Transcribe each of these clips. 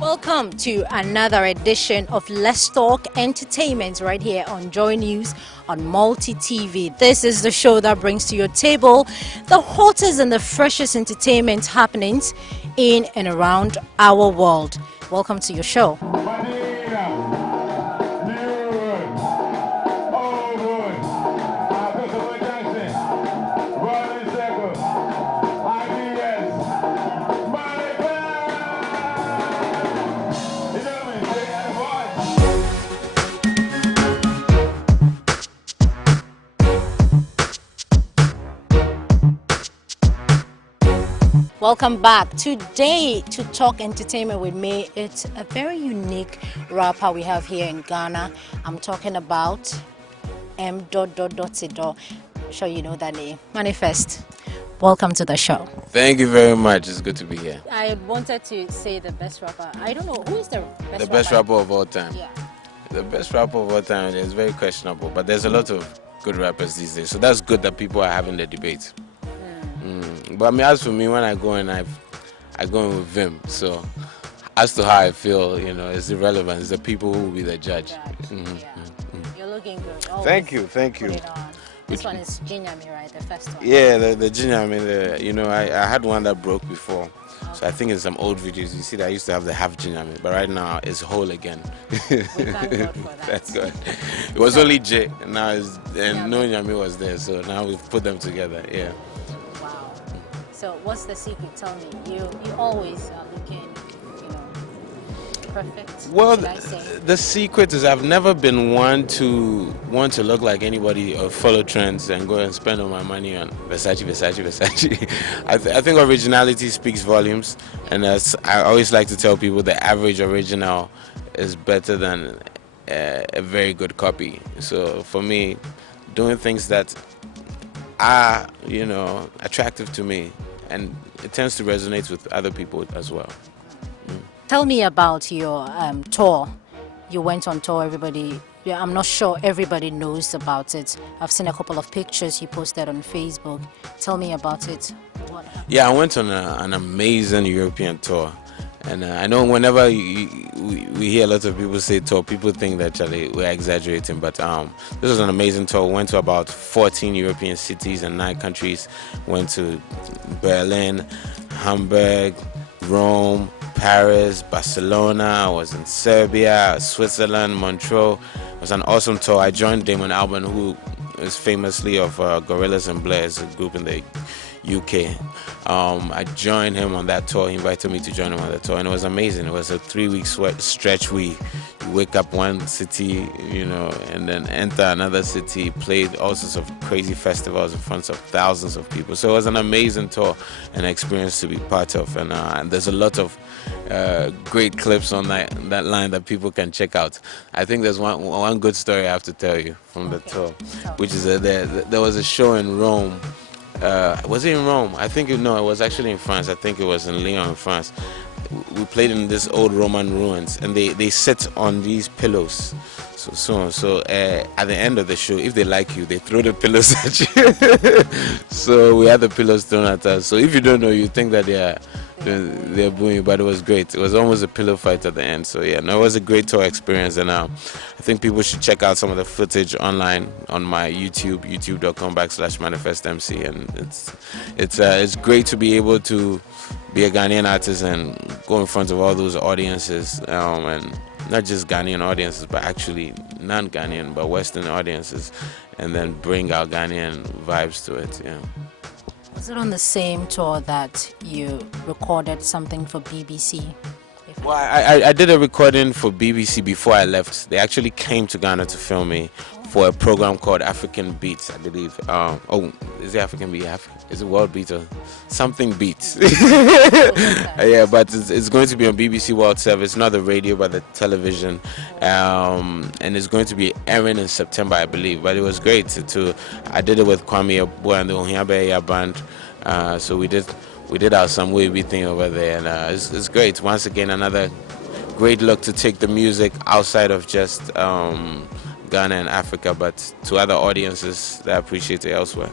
Welcome to another edition of Let's Talk Entertainment right here on Joy News on Multi TV. This is the show that brings to your table the hottest and the freshest entertainment happenings in and around our world. Welcome to your show. Welcome back. Today to talk entertainment with me, it's a very unique rapper we have here in Ghana. I'm talking about M. I'm sure you know that name. Manifest. Welcome to the show. Thank you very much. It's good to be here. I wanted to say the best rapper. I don't know who is the best rapper of all time. Yeah. The best rapper of all time is very questionable, but there's a lot of good rappers these days. So that's good that people are having the debate. But I mean, as for me, when I go in, I go in with Vim. So as to how I feel, you know, it's irrelevant. It's the people who will be the judge. You're looking good. Thank you. This one is Jinyami, right? The first one. Yeah, the Jinyami. You know, I had one that broke before. So I think in some old videos, you see that I used to have the half Jinyami, but right now it's whole again. We thank God for that. That's good. It was only J, and now no Nyami was there, so now we've put them together. Yeah. Wow. So what's the secret? Tell me. You always are looking, perfect. Well, the secret is I've never been one to look like anybody or follow trends and go and spend all my money on Versace. I think originality speaks volumes, and as I always like to tell people, the average original is better than a very good copy. So for me, doing things that are, attractive to me, and it tends to resonate with other people as well. Tell me about your tour. You went on tour, I'm not sure everybody knows about it. I've seen a couple of pictures you posted on Facebook. Tell me about it. What happened? Yeah, I went on an amazing European tour. And I know whenever we hear a lot of people say tour, people think that we're exaggerating. But this was an amazing tour. We went to about 14 European cities and 9 countries. Went to Berlin, Hamburg, Rome, Paris, Barcelona. I was in Serbia, Switzerland, Montreal. It was an awesome tour. I joined Damon Albarn, who is famously of Gorillaz and Blairs, a group in the UK. I joined him on that tour. He invited me to join him on the tour, and it was amazing. It was a 3-week stretch. We wake up one city, and then enter another city, played all sorts of crazy festivals in front of thousands of people. So it was an amazing tour and experience to be part of. And there's a lot of great clips on that line that people can check out. I think there's one good story I have to tell you from the tour, which is there was a show in Rome. Was it in Rome? it was actually in France. I think it was in Lyon, in France. We played in this old Roman ruins, and they sit on these pillows. So at the end of the show, if they like you, they throw the pillows at you. So we had the pillows thrown at us. So if you don't know, you think that they're booing, but it was great. It was almost a pillow fight at the end. So yeah, no, it was a great tour experience, and I think people should check out some of the footage online on my YouTube, youtube.com/manifestmc, and it's great to be able to be a Ghanaian artist and go in front of all those audiences, and not just Ghanaian audiences, but actually non-Ghanaian, but Western audiences, and then bring our Ghanaian vibes to it. Yeah. Was it on the same tour that you recorded something for BBC? Well, I did a recording for BBC before I left. They actually came to Ghana to film me for a program called African Beats, I believe. Is it African Beat? Is it World Beat or something Beats? Yeah, but it's going to be on BBC World Service, not the radio, but the television. And it's going to be airing in September, I believe. But it was great I did it with Kwame Abu and the Ohiabeya band. So we did our some wavy thing over there, and it's great. Once again, another great look to take the music outside of just Ghana and Africa, but to other audiences that appreciate it elsewhere.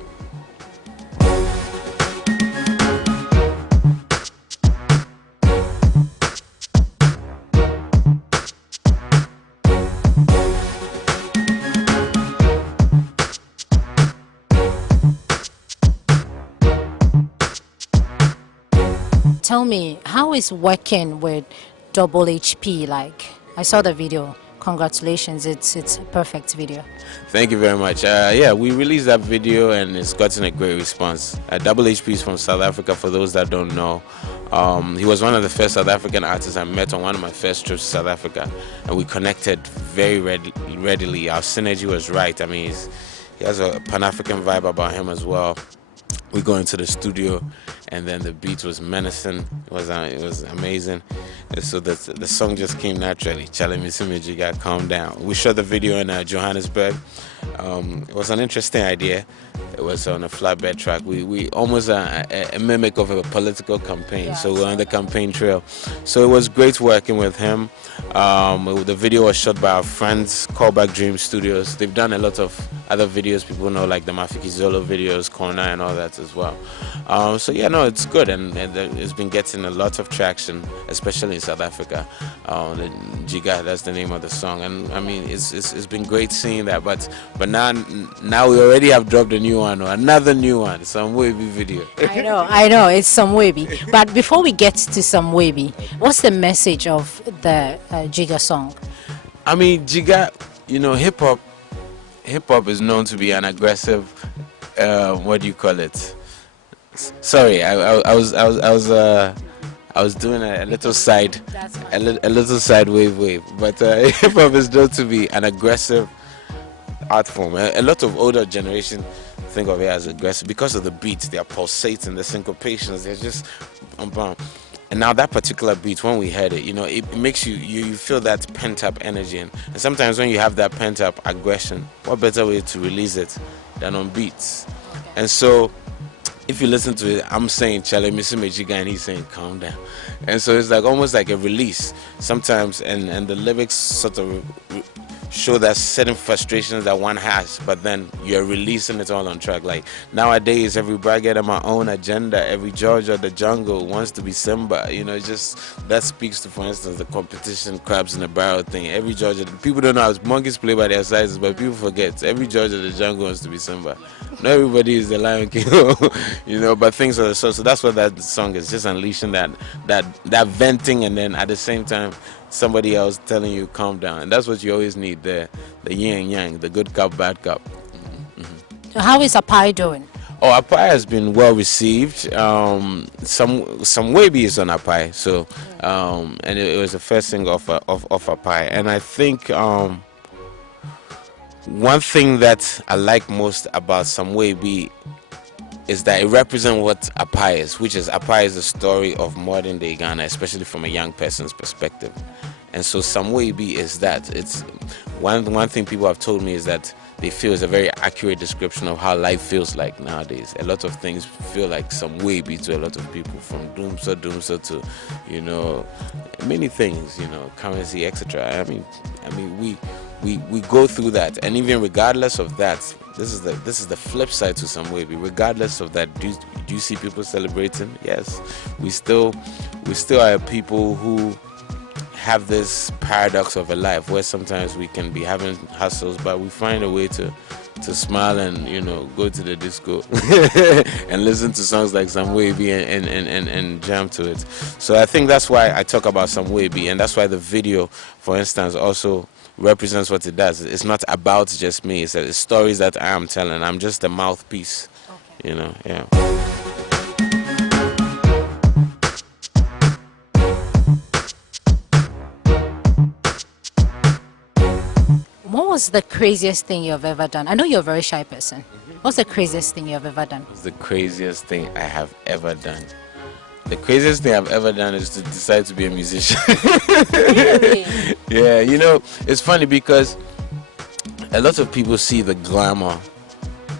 Tell me, how is working with Double HP like? I saw the video. Congratulations, it's a perfect video. Thank you very much. Yeah, we released that video and it's gotten a great response. Double HP is from South Africa, for those that don't know. He was one of the first South African artists I met on one of my first trips to South Africa, and we connected very readily. Our synergy was right. I mean, he has a Pan-African vibe about him as well. We go into the studio, and then the beat was menacing. It was amazing. And so the song just came naturally. Charlie Misimeji, you got calm down. We shot the video in Johannesburg. It was an interesting idea. It was on a flatbed track. We almost a mimic of a political campaign. So we're on the campaign trail. So it was great working with him. The video was shot by our friends, Callback Dream Studios. They've done a lot of other videos people know, like the Mafiki Zolo videos, Corner, and all that as well. So yeah, no, it's good, and it's been getting a lot of traction, especially in South Africa. The Jiga, that's the name of the song, and I mean, it's been great seeing that. But now we already have dropped a new one, or another new one, some wavy video. I know, it's some wavy. But before we get to some wavy, what's the message of the Jiga song? I mean, Jiga, hip hop is known to be an aggressive, what do you call it? Sorry, I was doing a little side, a little side wave, but hip hop is known to be an aggressive art form. A lot of older generation think of it as aggressive because of the beats. They are pulsating, the syncopations. They're just and now that particular beat, when we heard it, it makes you feel that pent up energy, and sometimes when you have that pent up aggression, what better way to release it than on beats? And so if you listen to it, I'm saying Charlie Misimejiga and he's saying calm down, and so it's like almost like a release sometimes, and the lyrics sort of show that certain frustrations that one has, but then you're releasing it all on track. Like nowadays, every braggart on my own agenda, every George of the jungle wants to be Simba. Just that speaks to, for instance, the competition crabs in the barrel thing. Every George people don't know how monkeys play by their sizes, but people forget every George of the jungle wants to be Simba. Not everybody is the Lion King, but things are so that's what that song is, just unleashing that venting, and then at the same time somebody else telling you calm down, and that's what you always need, the yin and yang, the good cup, bad cup. So how is Apai doing? Apai has been well received. Some wavy is on Apai, so and it was the first single of Apai, and I think one thing that I like most about Some Wavy is that it represents what Apai is, which is Apai is the story of modern day Ghana, especially from a young person's perspective. And so Some Wavy is that. It's one thing people have told me is that they feel is a very accurate description of how life feels like nowadays. A lot of things feel like some wavy to a lot of people, from doomsday to many things, currency, etc. I mean we go through that, and even regardless of that, this is the flip side to some way. Regardless of that, do you see people celebrating? Yes, we still are people who have this paradox of a life where sometimes we can be having hustles, but we find a way to smile and go to the disco and listen to songs like Some Wavy and jam to it. So I think that's why I talk about Some Wavy, and that's why the video, for instance, also represents what it does. It's not about just me. It's stories that I am telling. I'm just a mouthpiece. Okay. Yeah. What was the craziest thing you've ever done? I know you're a very shy person. What's the craziest thing you've ever done? It's the craziest thing I have ever done. The craziest thing I've ever done is to decide to be a musician. Really? Yeah, it's funny because a lot of people see the glamour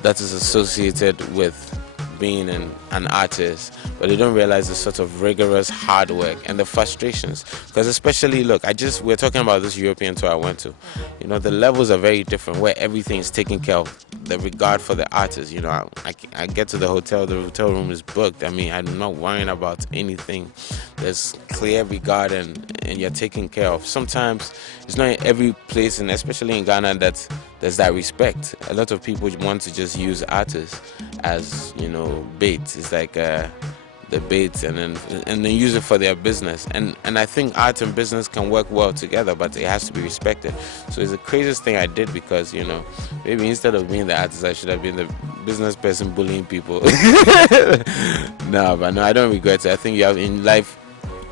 that is associated with being an artist, but they don't realize the sort of rigorous hard work and the frustrations. Because especially, look, we're talking about this European tour I went to. The levels are very different, where everything is taken care of. The regard for the artist, I get to the hotel room is booked. I mean, I'm not worrying about anything. There's clear regard and you're taken care of. Sometimes it's not in every place, and especially in Ghana, that there's that respect. A lot of people want to just use artists as bait. It's like the bait, and then use it for their business. And I think art and business can work well together, but it has to be respected. So it's the craziest thing I did, because maybe instead of being the artist, I should have been the business person bullying people. No, I don't regret it. I think you have in life,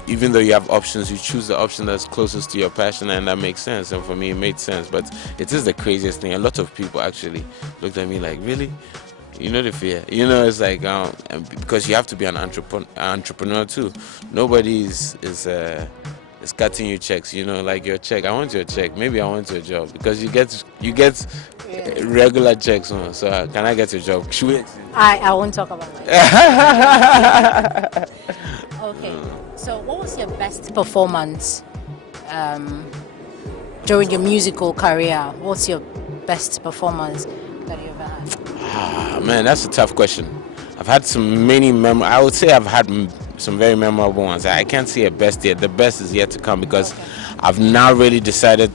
even though you have options, you choose the option that's closest to your passion, and that makes sense. And for me, it made sense. But it is the craziest thing. A lot of people actually looked at me like, really? The fear. It's like because you have to be an entrepreneur too. Nobody is cutting you checks. Like your check. I want your check. Maybe I want your job, because you get regular checks. So can I get your job? Should we? I won't talk about that. Okay. So what was your best performance during your musical career? What's your best performance that you ever had? Man, that's a tough question. I've had I would say I've had some very memorable ones. I can't say a best yet. The best is yet to come, because I've now really decided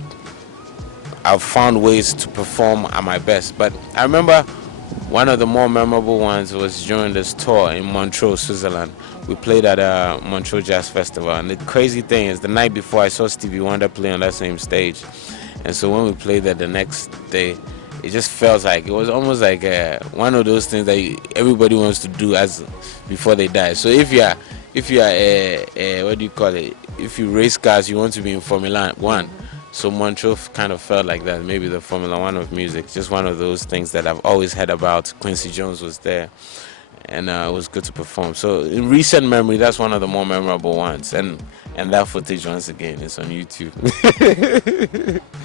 I've found ways to perform at my best. But I remember one of the more memorable ones was during this tour in Montreux, Switzerland. We played at a Montreux Jazz Festival, and the crazy thing is, the night before, I saw Stevie Wonder play on that same stage. And so when we played there the next day, it just felt like it was almost like one of those things that everybody wants to do as before they die. So if you are what do you call it? If you race cars, you want to be in Formula One. So Montreux kind of felt like that. Maybe the Formula One of music. Just one of those things that I've always heard about. Quincy Jones was there, and it was good to perform. So in recent memory, that's one of the more memorable ones. And that footage, once again, is on YouTube.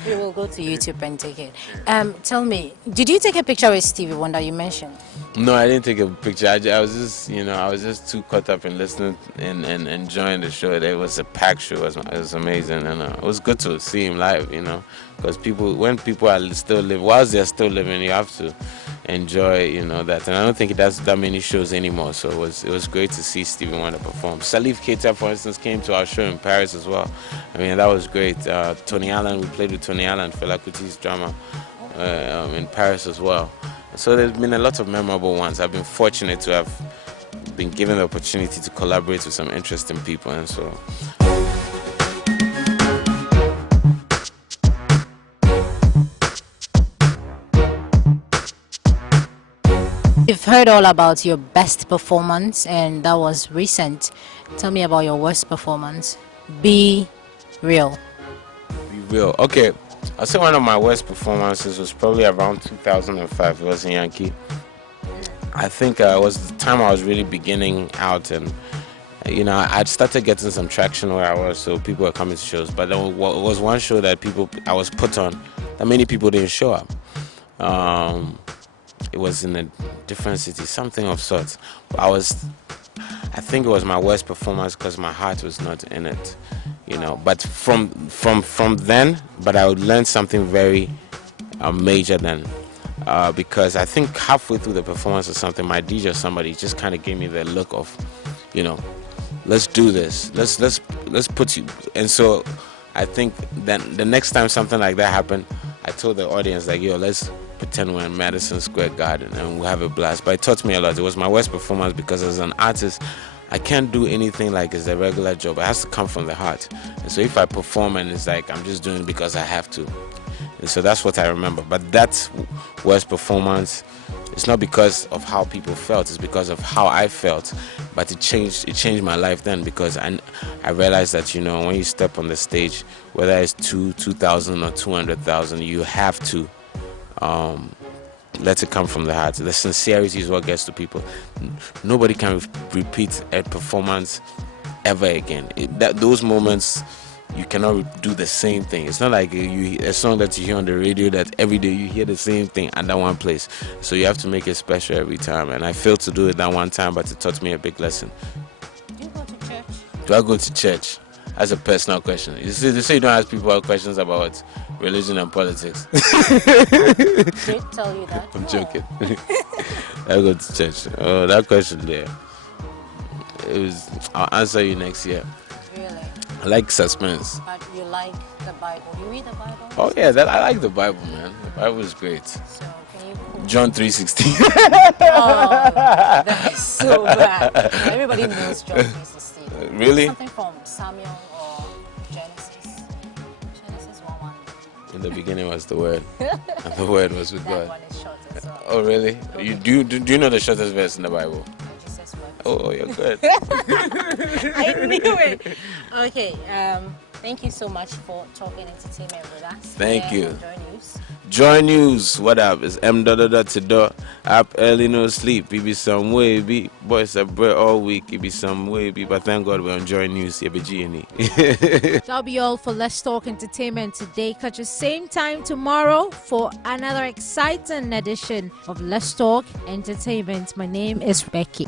We will go to YouTube and take it. Tell me, did you take a picture with Stevie Wonder? You mentioned. No, I didn't take a picture. I was just too caught up in listening and enjoying the show. It was a packed show. It was amazing, and it was good to see him live. Because when people are still living, whilst they're still living, you have to enjoy that. And I don't think he does that many shows anymore. So it was great to see Stevie Wonder perform. Salif Keita, for instance, came to our show in Paris as well. I mean, that was great. Tony Allen, we played with Tony Allen, Fela Kuti's drama, in Paris as well. So there's been a lot of memorable ones. I've been fortunate to have been given the opportunity to collaborate with some interesting people, and so. You've heard all about your best performance, and that was recent. Tell me about your worst performance. Be real. Be real. Okay. I'll say one of my worst performances was probably around 2005. It was in Yankee. I think it was the time I was really beginning out, and I'd started getting some traction where I was, so people were coming to shows. But there was one show that I was put on that many people didn't show up. It was in a different city, something of sorts. But I think it was my worst performance because my heart was not in it. you know. But from then, but I would learn something very major then. Because I think halfway through the performance or something, my DJ or somebody just kind of gave me the look of, you know, let's do this. Let's put you. And so I think then the next time something like that happened, I told the audience like, yo, let's pretend we're in Madison Square Garden and we'll have a blast. But it taught me a lot. It was my worst performance because as an artist, I can't do anything like it's a regular job. It has to come from the heart. And so if I perform and it's like I'm just doing it because I have to. And so that's what I remember. But that worst performance, it's not because of how people felt, it's because of how I felt. But it changed my life then, because I realized that, you know, when you step on the stage, whether it's 2,000 or 200,000, you have to let it come from the heart. The sincerity is what gets to people. Nobody can repeat a performance ever again. Those moments, you cannot do the same thing. It's not like a song that you hear on the radio that every day you hear the same thing at that one place. So you have to make it special every time. And I failed to do it that one time, but it taught me a big lesson. Do you go to church? Do I go to church? That's a personal question. You see, they say you don't ask people questions about religion and politics. Did tell you that? I'm joking. I go to church. Oh, that question there. I'll answer you next year. Really? I like suspense. But you like the Bible. You read the Bible? Oh yeah, I like the Bible, man. The Bible is great. So can you quote? John 3:16. Oh, that is so bad. Everybody knows John 3:16. Really? Something from Samuel or Genesis. Genesis 1:1. In the beginning was the Word, and the Word was with That God. one is short as well. Oh really? Do you know the shortest verse in the Bible? Jesus wept. Oh, you're good. I knew it. Okay. Thank you so much for talking entertainment with us. Thank you. Enjoy news. Joy News, what up? It's M to do. Up early, no sleep. It be some way, be boys are bread all week. It be some way, be. But thank God we're on Joy News. Yeah, be G&E. That'll be all for Let's Talk Entertainment today. Catch us same time tomorrow for another exciting edition of Let's Talk Entertainment. My name is Becky.